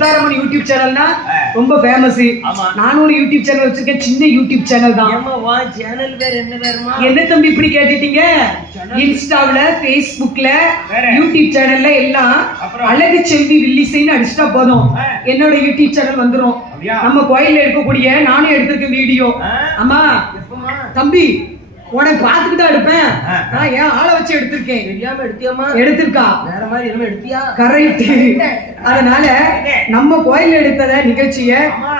Mutharamman YouTube சேனல்னா ரொம்ப famous. நானும் ஒரு யூடியூப் சேனல் வச்சிருக்கேன், சின்ன யூடியூப் சேனல் தான். சேனல் பேர் என்ன பேருமா? என்ன தம்பி இப்படி கேட்டுட்டீங்க? இன்ஸ்டாவுல, ஃபேஸ்புக்ல, யூடியூப் சேனல்ல எல்லாம் அழகு செல்வி வில்லிசைன்னு அடிச்சுட்டா போதும், என்னோட யூடியூப் சேனல் வந்துரும். நம்ம கோயில்ல எடுக்கக்கூடிய நானும் எடுத்திருக்கேன் வீடியோ. ஆமா தம்பி, உனக்கு பார்த்துட்டு தான் எடுப்பேன். நான் ஏன் ஆளை வச்சு எடுத்திருக்கேன். தெரியாம எடுத்தியாமா? எடுத்திருக்கா வேற மாதிரி என்ன எடுத்தியா? கரெக்ட். அதனால நம்ம கோயில் எடுத்தத நிகழ்ச்சிய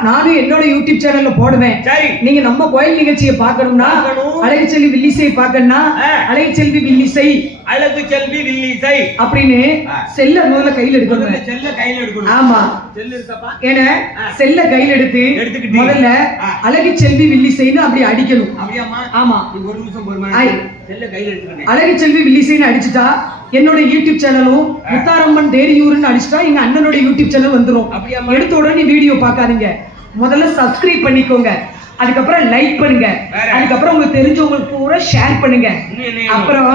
நானும் என்னோட யூடியூப் சேனல்ல போடுவேன். நீங்க நம்ம கோயில் நிகழ்ச்சியை பார்க்கணும்னா, அழகு செல்வி வில்லிசை பார்க்கணும்னா அழகு செல்வி வில்லிசை, அழகு செல்வி வில்லிசை அப்படின்னு செல்ல முதல்ல கையில எடுக்கணும். செல்ல கையில எடுக்கணும். ஆமா, செல்ல இருக்கப்பா. ஏன்னா செல்ல கையில எடுத்து முதல்ல அழகு செல்வி வில்லிசைன்னு அப்படி அடிக்கணும். அப்படியாமா? ஆமா, ஒரு நிமிஷம் பொறுமை. செல்ல கையில எடுத்துக்கணும். அழகு செல்வி வில்லிசைன்னு அடிச்சுட்டா என்னோட யூடியூப் சேனலும் முத்தாரம்மன் தேரியூர்னு அடிச்சுட்டா எங்க அண்ணனோட யூடியூப் சேனல் வந்துரும். எடுத்த உடனே வீடியோ பார்க்காதீங்க, முதல்ல சப்ஸ்கிரைப் பண்ணிக்கோங்க, அதுக்கப்புறம் லைக் பண்ணுங்க, அதுக்கப்புறம் உங்களுக்கு தெரிஞ்சவங்களுக்கு பூரா ஷேர் பண்ணுங்க, அப்புறம்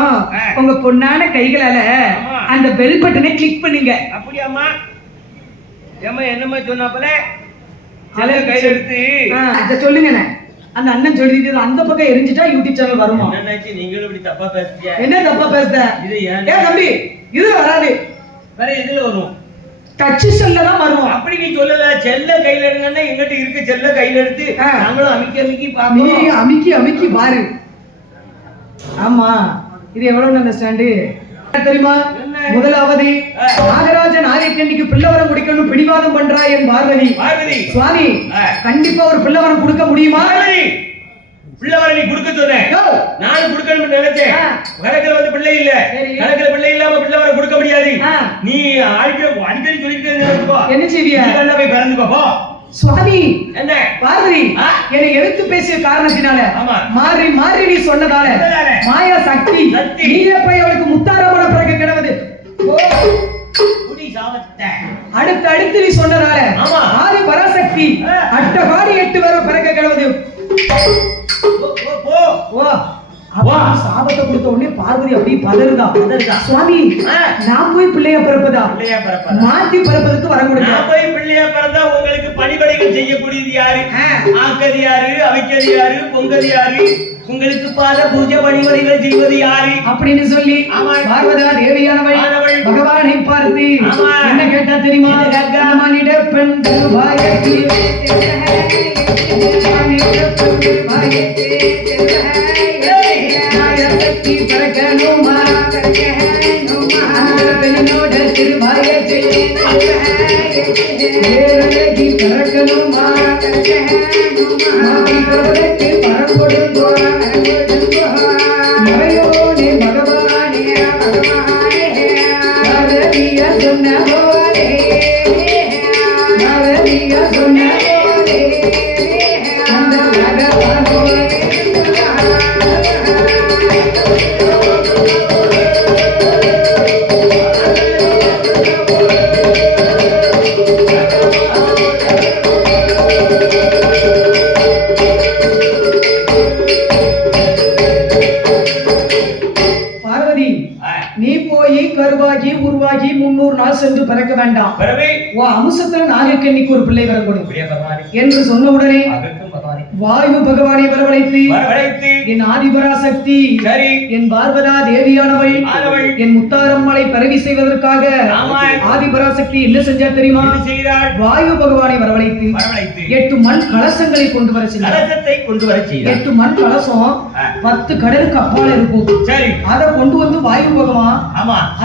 உங்க பொண்ணான கைகளால அந்த பெல் பட்டனை கிளிக் பண்ணுங்க. அப்படியாமா? ஏமா என்னமா சொன்னாப்பல செல்ல கையில எடுத்து அத சொல்லுங்க. அந்த அண்ணன் சொல்லிட்டு அந்த பக்கம் எரிஞ்சிட்டா யூடியூப் சேனல் வருமா? நீங்களும் இப்படி தப்பா பேசுறீங்க. என்ன தப்பா பேசுற? இது ஏன் தம்பி இது வராது, வேற எதுல வரும்? டச் செல்ல தான் வரும். அப்படி நீ சொல்லல. செல்ல கையில எடுங்கன்னா எங்கிட்ட இருக்க செல்ல கையில எடுத்து நாங்களும் அமுக்கி அமுக்கி நீ அமுக்கி அமுக்கி பாரு. ஆமா, இது எவ்வளவு நல்ல ஸ்டாண்டு தெரியுமா? முதலாவது நாகராஜ நாயக்கண்ணிக்கு பிள்ளவரம் கொடுக்கணும் பிடிவாதம் பண்றா என் பார்வதி. சுவாமி கண்டிப்பா ஒரு பிள்ளவரம் கொடுக்க முடியுமா? பிள்ளவரம் நீ கொடுக்க சொன்னேன், நானும் கொடுக்கணும்னு நினைச்சேன். கணக்குல வந்து பிள்ளை இல்ல, கணக்குல பிள்ளை இல்லாம பிள்ளவரம் கொடுக்க முடியாது. நீ அடிக்கடி சொல்லிட்டு என்ன செய்வியா? போய் பிறந்துக்கோ. சுவாமி என்ன பார்வதி என்னை எடுத்து பேசிய காரணத்தினால, மாறி மாறி நீ சொன்னதால, மாயா சக்தி நீ போய் அவளுக்கு முத்தாரம்மன பிறக்க கிடவது அடுத்து அடுத்து நீ சொன்னதால ஆதி பராசக்தி அட்டகாடி 8 வரை பிறக்க கிடவது. சாபத்தை கொடுத்த உடனே பார்வதி அப்படி பதறுதா. சுவாமி நான் போய் பிள்ளைய பிறப்பதா? மாத்தி பிறப்பதற்கு வர முடியும். நான் போய் பிள்ளைய பிறந்தா உங்களுக்கு பணிபடைகள் செய்யக்கூடியது யாரு? ஆக்கது யாரு? அவைக்கது யாரு? பொங்கது யாரு? உங்களுக்கு பாத பூஜை பணிபடைகள் செய்வது யாரு அப்படின்னு சொல்லி பார்வதா தேவியானவள் பகவானை பார்த்து என்ன கேட்டா தெரியுமா? கர்மானிட பெண் வாயத்தி பறக்கணுமா பெண்ணோட திருவாயத்தை பறக்கணுமா பரம் கொடுங்கோ மறையோனே பகவானே பாரதியா சொன்ன போலே பாரதியா சொன்ன போலே அந்த பகவானே கருவாகி உருவாகி 300 நாள் சென்று பிறக்க வேண்டாம். அம்சத்துல நாகக்கண்ணிக்கு ஒரு பிள்ளை வரக்கூடும் என்று சொன்ன உடனே வாயு பகவானை வரவழைத்து என் ஆதிபராசக்தி என் பார்வதா தேவியானவள் என் முத்தாரம்மளை பரவி செய்வதற்காக ஆதிபராசக்தி என்ன செஞ்சா தெரியுமா? வாயு பகவானை வரவழைத்து 8 மண் கலசங்களை கொண்டு வர செய்தார். 8 மண் கலசம் 10 கடலுக்கு அப்பால இருக்கும். அதை கொண்டு வந்து வாயு பகவான்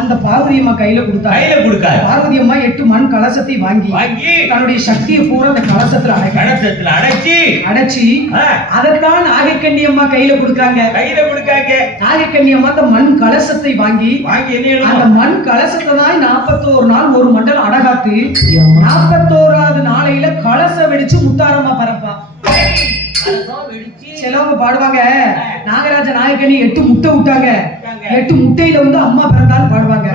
அந்த பார்வதி அம்மா கையில கொடுத்தார். பார்வதி அம்மா 8 மண் கலசத்தை வாங்கி தன்னுடைய சக்தியை பூரா அந்த கலசத்துல அடைச்சி அதற்கான நாகக்கண்ணி அம்மா கையில கொடுக்காங்க. நாகக்கண்ணி அம்மா அந்த மண் கலசத்தை வாங்கி அந்த மண் கலசத்தை தான் 41 நாள் ஒரு மண்டலம் அடகாத்து 41வது நாளையில கலசம் வெடிச்சு முத்தாரம்மா பரப்பா. சிலவங்க பாடுவாங்க நாகராஜ நாயக்கனி 8 முட்டை விட்டாங்க, 8 முட்டையில வந்து அம்மா பிறந்தாலும் பாடுவாங்க.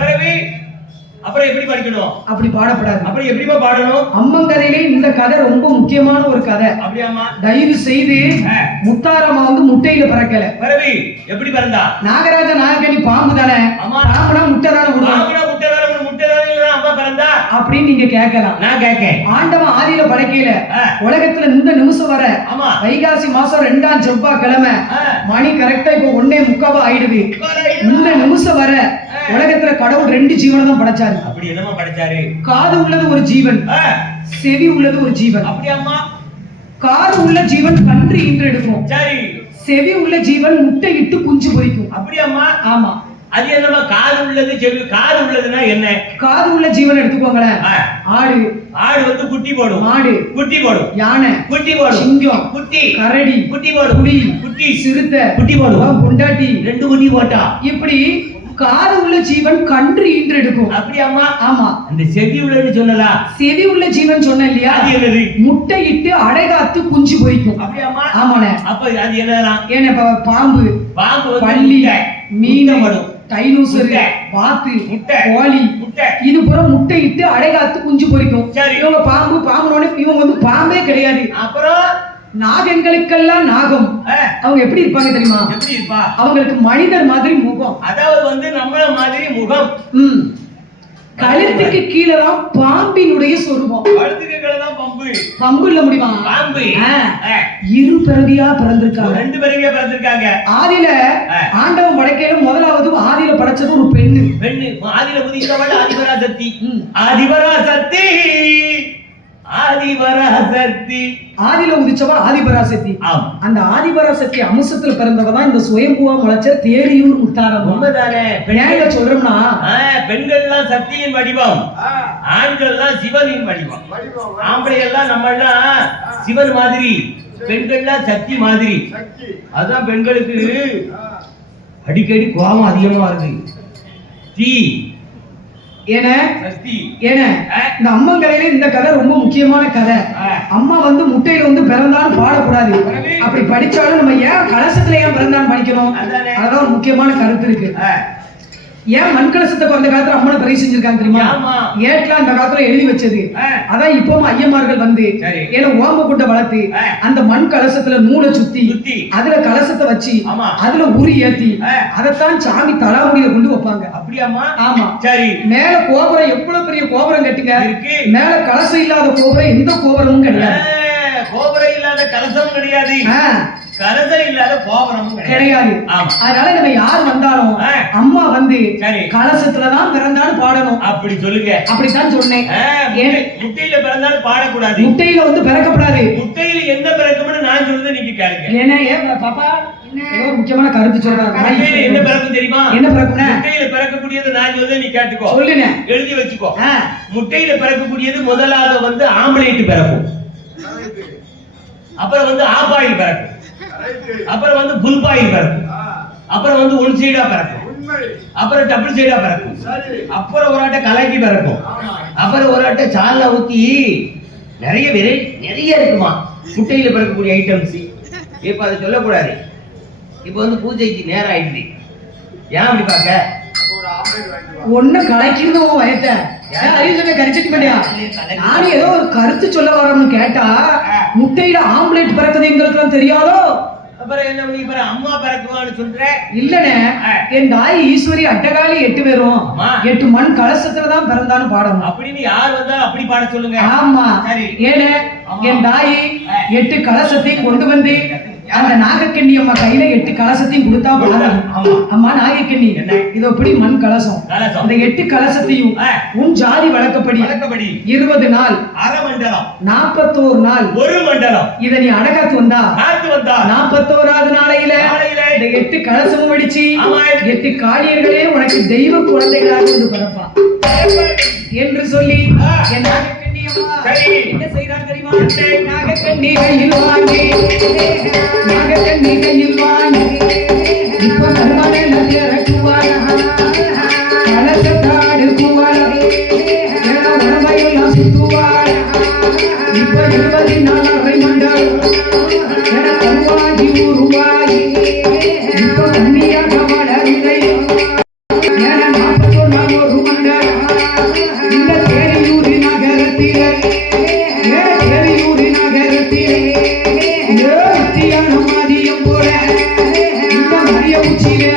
அப்புறம் எப்படி படிக்கணும்? அப்படி பாடப்படாது. அப்புறம் எப்படிமா பாடணும்? அம்மன் கதையிலே இந்த கதை ரொம்ப முக்கியமான ஒரு கதை. அப்படியாமா? தயவு செய்து முத்தாரம்மா வந்து முட்டையில பிறக்கல. பரவி எப்படி பிறந்தா? நாகராஜ நாயக்கனி பாம்பு தானே. பாம்புனா முட்டை தானே விடுவாங்க. முட்டை தானே முட்டை தானே அம்மா பிறந்தா. அப்படின்னு நீங்க கேட்கலாம். நான் கேட்கேன். ஆண்டவன் ஆதியில படைக்கையில உலகத்துல இந்த நிமிஷம் வர ஆமா வைகாசி மாசம் 2ஆம் செவ்வாய்க்கிழமை மணி கரெக்டா இப்போ 1:45 ஆயிடுது. இந்த நிமிஷம் வர உலகத்துல கடவுள் 2 ஜீவனை தான் படைச்சாரு. அப்படி என்னமா படைச்சாரு? காது உள்ளது ஒரு ஜீவன், செவி உள்ளது ஒரு ஜீவன். அப்படியாம்மா? காது உள்ள ஜீவன் கன்று ஈன்று எடுக்கும். சரி. செவி உள்ள ஜீவன் முட்டை இட்டு குஞ்சு பொரிக்கும். அப்படியாம்மா? ஆமா. அது என்னமா காது உள்ளது செவி? காது உள்ளதுன்னா என்ன? காது உள்ள ஜீவன் எடுத்துக்கோங்களேன். ஆடு. ஆடு வந்து குட்டி போடும். மாடு குட்டி போடும். யானை குட்டி போடும். சிங்கம் குட்டி. கரடி குட்டி போடும். புலி குட்டி. சிறுத்தை குட்டி போடும். பொண்டாட்டி 2 குட்டி போட்டா. இப்படி காது உள்ள ஜீவன் கன்று ஈன்று எடுக்கும். அப்படியாம்மா? ஆமா. அந்த செவி உள்ளன்னு சொல்லலா? செவி உள்ள ஜீவன் சொன்ன இல்லையா? அது என்னது? முட்டை இட்டு அடைகாத்து குஞ்சு பொரிக்கும். அப்படியாம்மா? ஆமாண்ணே. அப்ப அது என்னலாம்? ஏன்னா பாம்பு, பல்லி, மீன், டைனோசர், வாத்து, கோழி, இது பூரா முட்டை இட்டு அடைகாத்து குஞ்சு பொரிக்கும். இவங்க பாம்புனோட இவங்க வந்து பாம்பே கிடையாது. அப்புறம் நாகங்களுக்கெல்லாம் நாகம். அவங்க எப்படி இருப்பாங்க தெரியுமா? எப்படி இருப்பா? அவங்களுக்கு மனிதர் மாதிரி முகம், அதாவது வந்து நம்மள மாதிரி முகம். கழுத்துக்கு கீழே தான் பாம்பினுடைய சொரூபம். கழுத்துக்கு கீழே தான் பாம்பு. பாம்பு இல்ல முடியுமா? பாம்பு. இரு பிறவியா பிறந்திருக்காங்க. 2 பிறவியா பிறந்திருக்காங்க. ஆதியில ஆண்டவன் படைக்கையில முதலாவது ஆதியில படைச்சது ஒரு பெண்ணு. ஆதியில உதித்தவள் ஆதிபராசக்தி. ஆதிபராசக்தி ஆதிபராசக்தி. ஆதியில உதிச்சவ ஆதிபராசக்தி. அந்த ஆதிபராசக்தி அம்சத்துல பிறந்தவ தான் இந்த சுயம்புவா முளைச்ச தேரியூர் முத்தாரம். உண்மைதானே? ஏங்க சொல்றோம்னா பெண்கள்லாம் சக்தியின் வடிவம், ஆண்கள்லாம் சிவனின் வடிவம். ஆம்பளை எல்லாம் நம்ம எல்லாம் சிவன் மாதிரி, பெண்கள்லாம் சக்தி மாதிரி. அதான் பெண்களுக்கு அடிக்கடி கோபம் அதிகமா வருது. தீ ஏன இந்த அம்மங்கரையில இந்த கதை ரொம்ப முக்கியமான கதை. அம்மா வந்து முட்டையில வந்து பிறந்தாலும் பாடக்கூடாது. அப்படி படிச்சாலும் நம்ம ஏன் கலசத்துல ஏன் பிறந்தாலும் படிக்கணும்? அதான் ஒரு முக்கியமான கருத்து இருக்கு. ஏன் மண் கலசத்துக்கு அந்த காலத்துல அம்மனை பரிசு செஞ்சிருக்காங்க தெரியுமா? ஏட்லாம் அந்த காலத்துல எழுதி வச்சது. அதான் இப்பவும் ஐயமார்கள் வந்து ஏன்னா ஓம்ப கூட்ட வளர்த்து அந்த மண் கலசத்துல நூலை சுத்தி அதுல கலசத்தை வச்சு அதுல உரி ஏத்தி அதைத்தான் சாமி தலாமுடியில கொண்டு வைப்பாங்க. அப்படியாமா? ஆமா. சரி. மேல கோபுரம் எவ்வளவு பெரிய கோபுரம் கட்டுங்க, மேல கலசம் இல்லாத கோபுரம் எந்த கோபுரமும் கிடையாது. கோபுரம் இல்லாத கலசமும் கிடையாது, கலசம் இல்லாத கோபுரமும் கிடையாது. அதனால நம்ம யார் வந்தாலும் அம்மா வந்து கலசத்துலதான் பிறந்தாலும் பாடணும். அப்படி சொல்லுங்க. அப்படித்தான் சொன்னேன். முட்டையில பிறந்தாலும் பாடக்கூடாது, முட்டையில வந்து பிறக்கப்படாது. முட்டையில என்ன பிறக்கும்னு நான் சொல்றது நீங்க கேளுங்க. ஏன்னா பாப்பா முக்கியமான கருத்து சொல்றாங்க. என்ன பிறக்கும் தெரியுமா? என்ன பிறக்கும்? முட்டையில பிறக்கக்கூடியது நான் சொல்றது நீ கேட்டுக்கோ. சொல்லுங்க, எழுதி வச்சுக்கோ. முட்டையில பிறக்கக்கூடியது முதலாவது வந்து ஆம்பளைட்டு பிறக்கும், அப்புறம் வந்து ஆப்பாயில் பிறக்கும், அப்புறம் வந்து புல் பாயில் பிறக்கும், அப்புறம் வந்து ஒன் சைடா பிறக்கும், அப்புறம் டபுள் சைடா பிறக்கும், அப்புறம் ஒரு ஆட்டை கலக்கி பிறக்கும், அப்புறம் ஒரு ஆட்டை சால்ல ஊத்தி நிறைய இருக்குமா முட்டையில பிறக்கக்கூடிய ஐட்டம்ஸ். இப்ப அதை சொல்லக்கூடாது. இப்ப வந்து பூஜைக்கு நேரம் ஆயிடுச்சு. ஏன் அப்படி பாக்க? ஒண்ணு கலைக்கிறதும் வயத்த கரிச்சிக்க மாட்டியா? நானும் ஏதோ ஒரு கருத்து சொல்ல வரோம்னு கேட்டா முட்டையில ஆம்லேட் பிறக்குது எங்களுக்கு தெரியாதோ? அப்புறம் என்ன பண்ணி அம்மா பிறக்குவான்னு சொல்றேன். இல்லனே, என் தாய் ஈஸ்வரி அட்டகாலி 8 பேரும் 8 மண் கலசத்துலதான் பிறந்தான்னு பாடணும். அப்படின்னு யார் வந்தா அப்படி பாட சொல்லுங்க. ஆமா. ஏனே என் தாய் 8 கலசத்தை கொண்டு வந்து அந்த நாகக்கண்ணி அம்மா கையில 8 கலசத்தையும் கொடுத்தா பாடணும். அம்மா நாகக்கண்ணி இதோ இப்படி மண் கலசம், அந்த 8 கலசத்தையும் உன் ஜாதி வழக்கப்படி 20 நாள், அரை மண்டலம், 41 நாள், ஒரு மண்டலம் இத நீ அடகாத்து வந்தா 41வது நாளையில இந்த 8 கலசமும் வெடிச்சு 8 காளியர்களே உனக்கு தெய்வ குழந்தைகளாக வந்து பிறப்பா என்று சொல்லி என் நாகக்கண்ணி அம்மா என்ன செய்யறாங்க தெரியுமா? நாகக்கண்ணி கையில் வாங்கி இப்ப கலசத்தாடு உடம்பையெல்லாம் சுத்துவாள். இப்ப 24 மண்டலம் கருவாகி உருவாகி இப்ப கண்ணியாக வளர்ந்தை 41 மண்டலம் இந்த தேரியூரி நகரத்திலே மதியம் போல இந்த மரிய உச்சியில